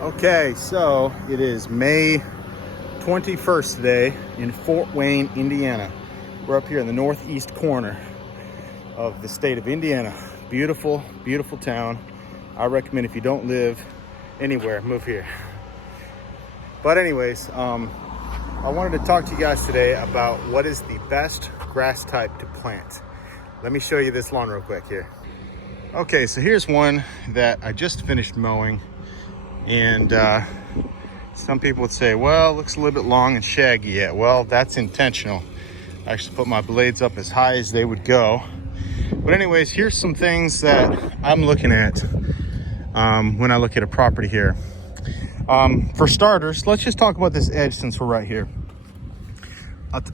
Okay, so it is May 21st today in Fort Wayne, Indiana. We're up here in the northeast corner of the state of Indiana. Beautiful, beautiful town. I recommend if you don't live anywhere, move here. But anyways, I wanted to talk to you guys today about what is the best grass type to plant. Let me show you this lawn real quick here. Okay, so here's one that I just finished mowing. And some people would say, well, it looks a little bit long and shaggy yet. Well, that's intentional. I actually put my blades up as high as they would go. But anyways, here's some things that I'm looking at when I look at a property here. For starters, let's just talk about this edge since we're right here.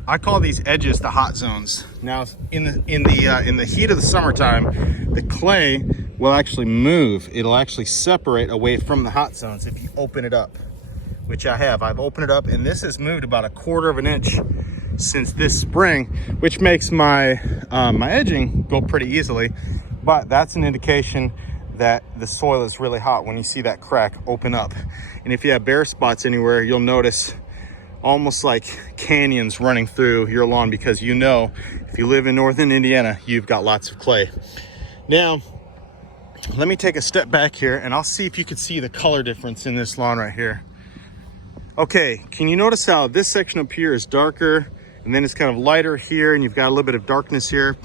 I call these edges the hot zones. Now, in the heat of the summertime, the clay will actually move. It'll actually separate away from the hot zones if you open it up, which I have. I've opened it up, and this has moved about 1/4 of an inch since this spring, which makes my my edging go pretty easily. But that's an indication that the soil is really hot when you see that crack open up. And if you have bare spots anywhere, you'll notice almost like canyons running through your lawn, because you know if you live in northern Indiana, you've got lots of clay. Now, let me take a step back here and I'll see if you can see the color difference in this lawn right here. Okay, can you notice how this section up here is darker and then it's kind of lighter here and you've got a little bit of darkness here?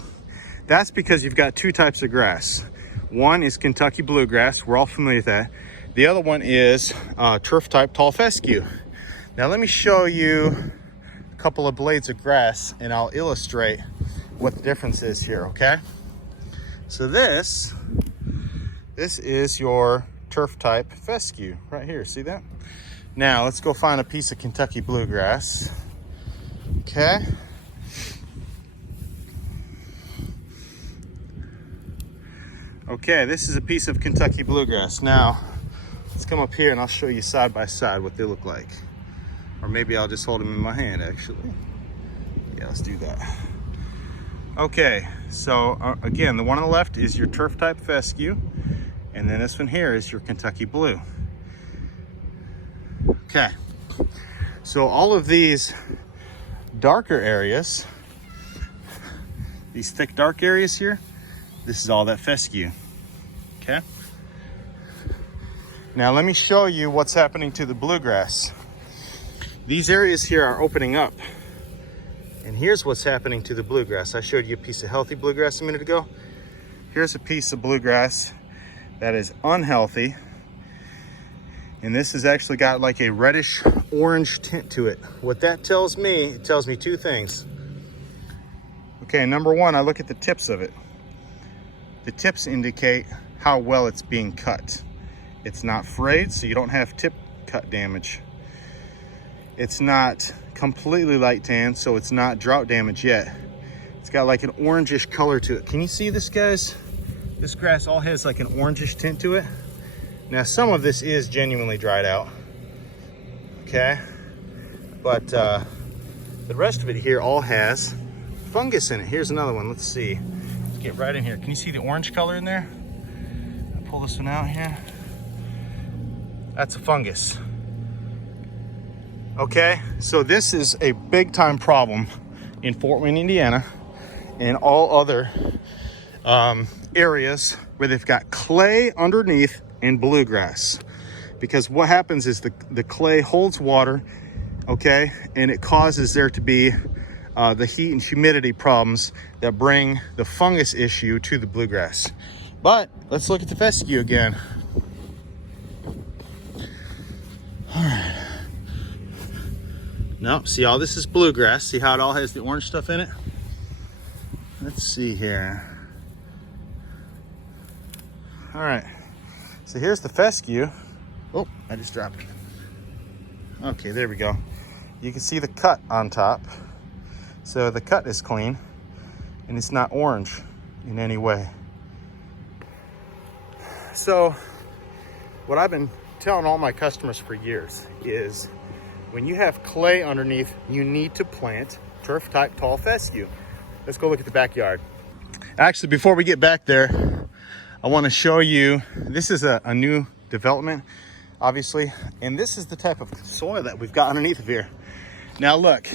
That's because you've got two types of grass. One is Kentucky bluegrass, we're all familiar with that. The other one is turf type Tall Fescue. Now let me show you a couple of blades of grass and I'll illustrate what the difference is here, okay? So this is your turf type fescue right here, see that? Now let's go find a piece of Kentucky bluegrass, okay? Okay, this is a piece of Kentucky bluegrass. Now let's come up here and I'll show you side by side what they look like. Or maybe I'll just hold them in my hand, actually. Yeah, let's do that. Okay, so again, the one on the left is your turf type fescue, and then this one here is your Kentucky blue. Okay, so all of these darker areas, these thick dark areas here, this is all that fescue, okay? Now let me show you what's happening to the bluegrass. These areas here are opening up. And here's what's happening to the bluegrass. I showed you a piece of healthy bluegrass a minute ago. Here's a piece of bluegrass that is unhealthy. And this has actually got like a reddish orange tint to it. What that tells me, it tells me two things. Okay, number one, I look at the tips of it. The tips indicate how well it's being cut. It's not frayed, so you don't have tip cut damage. It's not completely light tan, so it's not drought damage yet. It's got like an orangish color to it. Can you see this, guys? This grass all has like an orangish tint to it. Now, some of this is genuinely dried out, okay? But the rest of it here all has fungus in it. Here's another one, let's see. Let's get right in here. Can you see the orange color in there? I'll pull this one out here. That's a fungus. Okay, so this is a big time problem in Fort Wayne, Indiana, and all other areas where they've got clay underneath and bluegrass. Because what happens is the clay holds water, okay, and it causes there to be the heat and humidity problems that bring the fungus issue to the bluegrass. But let's look at the fescue again. All right. No, see, all this is bluegrass. See how it all has the orange stuff in it? Let's see here. All right, so here's the fescue. Oh, I just dropped it. Okay, there we go. You can see the cut on top. So the cut is clean and it's not orange in any way. So what I've been telling all my customers for years is when you have clay underneath, you need to plant turf type Tall Fescue. Let's go look at the backyard. Actually, before we get back there, I want to show you, this is a new development. obviously. And this is the type of soil that we've got underneath of here. Now look,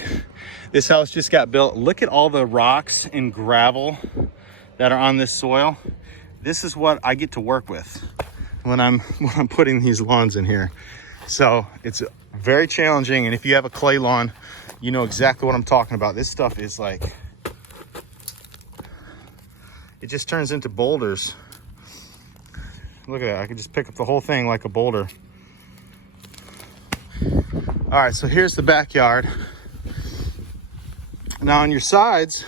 this house just got built. Look at all the rocks and gravel that are on this soil. This is what I get to work with when I'm putting these lawns in here. So it's very challenging. And if you have a clay lawn, you know exactly what I'm talking about. This stuff is like, it just turns into boulders. Look at that, I can just pick up the whole thing like a boulder. All right, so here's the backyard. Now on your sides,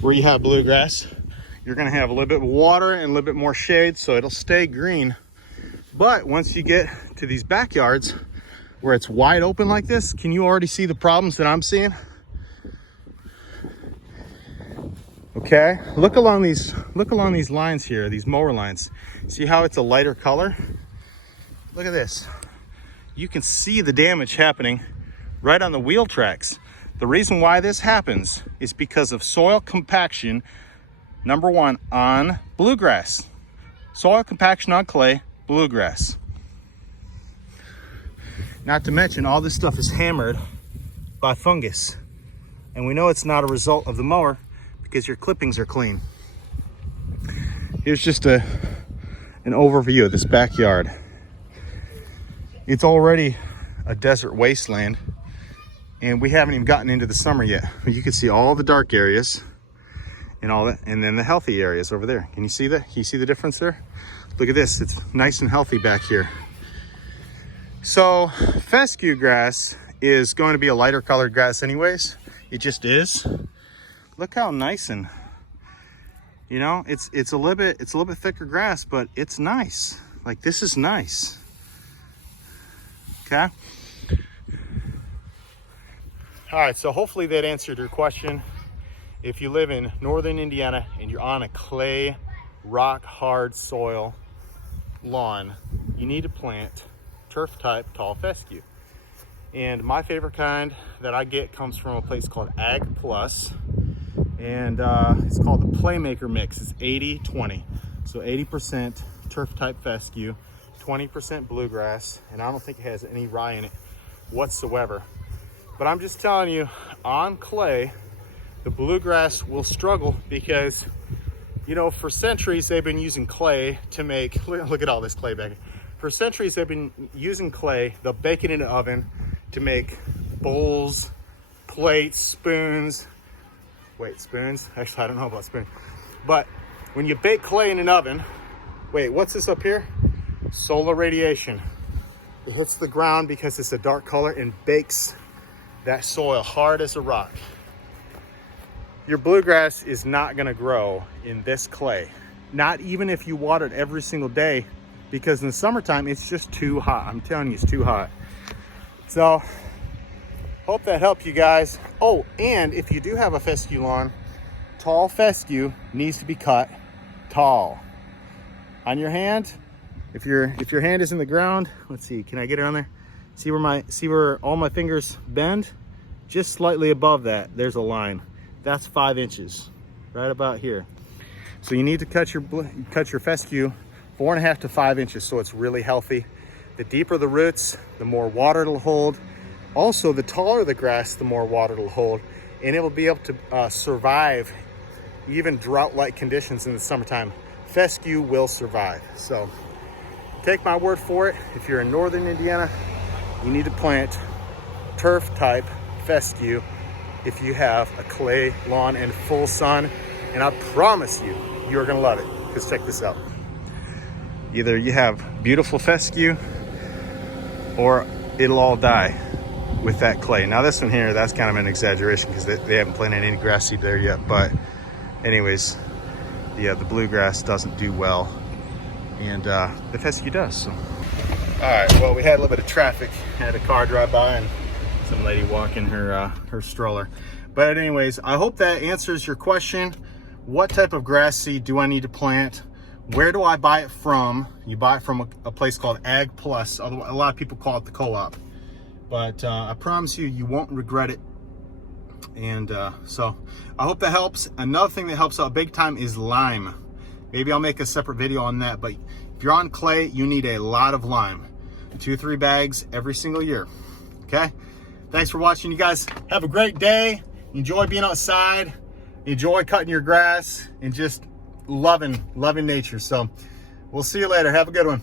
where you have bluegrass, you're gonna have a little bit of water and a little bit more shade, so it'll stay green. But once you get to these backyards, where it's wide open like this, can you already see the problems that I'm seeing? Okay, look along these lines here, these mower lines. See how it's a lighter color? Look at this. You can see the damage happening right on the wheel tracks. The reason why this happens is because of soil compaction, number one, on bluegrass. Soil compaction on clay, bluegrass. Not to mention all this stuff is hammered by fungus. And we know it's not a result of the mower because your clippings are clean. Here's just an overview of this backyard. It's already a desert wasteland, and we haven't even gotten into the summer yet. You can see all the dark areas and all that, and then the healthy areas over there. Can you see that? Can you see the difference there? Look at this, it's nice and healthy back here. So fescue grass is going to be a lighter colored grass anyways. It just is. Look how nice, and you know, it's a little bit thicker grass, but it's nice. Like, this is nice. Okay. All right, so hopefully that answered your question. If you live in northern Indiana and you're on a clay, rock hard soil lawn, you need to plant turf type tall fescue. And my favorite kind that I get comes from a place called Ag Plus, and it's called the Playmaker mix. It's 80-20, so 80% turf type fescue, 20% bluegrass, and I don't think it has any rye in it whatsoever. But I'm just telling you, on clay, the bluegrass will struggle because, you know, for centuries they've been using clay to make, look at all this clay back here. For centuries they've been using clay, they'll bake it in the oven to make bowls, plates, spoons. Wait, spoons? Actually, I don't know about spoons. But when you bake clay in an oven, wait, what's this up here? Solar radiation. It hits the ground because it's a dark color and bakes that soil hard as a rock. Your bluegrass is not gonna grow in this clay. Not even if you water it every single day, because in the summertime, it's just too hot. I'm telling you, it's too hot. So, hope that helped you guys. Oh, and if you do have a fescue lawn, tall fescue needs to be cut tall. On your hand, if your hand is in the ground, let's see, can I get it on there? See where all my fingers bend? Just slightly above that, there's a line. That's 5 inches, right about here. So you need to cut your fescue 4.5 to 5 inches so it's really healthy. The deeper the roots, the more water it'll hold. Also, the taller the grass, the more water it'll hold, and it will be able to survive even drought-like conditions in the summertime. Fescue will survive. So take my word for it. If you're in northern Indiana, you need to plant turf type fescue if you have a clay lawn and full sun, and I promise you, you're gonna love it, because check this out. Either you have beautiful fescue or it'll all die with that clay. Now this one here, that's kind of an exaggeration because they haven't planted any grass seed there yet, but anyways, yeah, the bluegrass doesn't do well, and the fescue does. So. All right, well, we had a little bit of traffic. Had a car drive by and some lady walking her stroller. But anyways, I hope that answers your question. What type of grass seed do I need to plant? Where do I buy it from? You buy it from a place called Ag Plus. A lot of people call it the co-op. But I promise you, you won't regret it. And so I hope that helps. Another thing that helps out big time is lime. Maybe I'll make a separate video on that. But if you're on clay, you need a lot of lime. 2 or 3 bags every single year. Okay? Thanks for watching, you guys. Have a great day. Enjoy being outside. Enjoy cutting your grass and just loving nature. So we'll see you later. Have a good one.